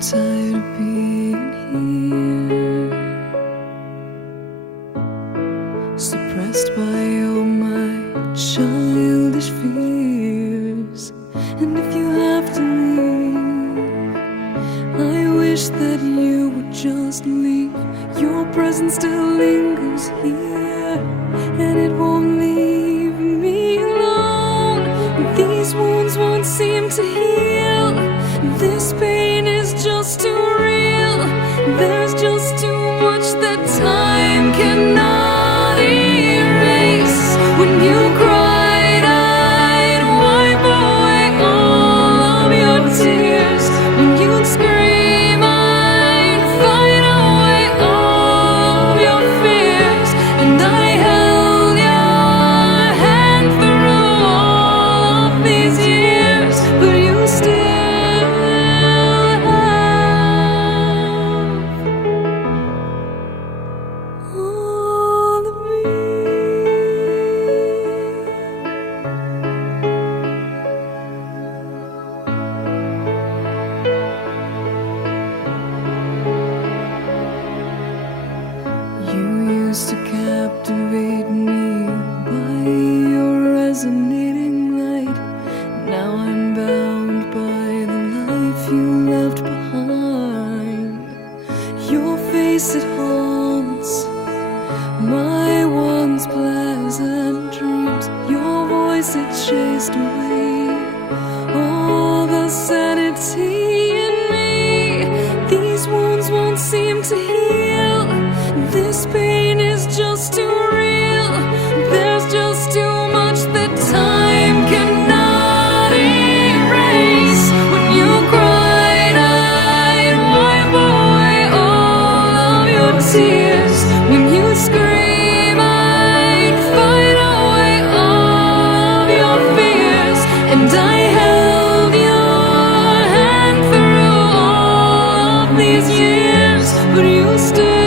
tired of being here, suppressed by all my childish fears. And if you have to leave, I wish that you would just leave. Your presence still lingers here, and it won't leave me alone. These wounds won't seem to heal. This pain is just too real. There's just too much that time cannot erase. When you cried, I'd wipe away all of your tears. When you'd scream, I'd fight away all of your fears. And I held your hand through all of these years, but you still all of me. You used to captivate me by your resonating light. Now I'm bound by the life you left behind. Your face, it haunts my once pleasant dreams. Your voice, it chased away all the sanity in me. These wounds won't seem to heal. This pain is just too real. There's just too much that time cannot erase. When you cried, I'd wipe away all of your tears. When you scream, I'd fight away all of your fears. And I held your hand through all of these years, but you still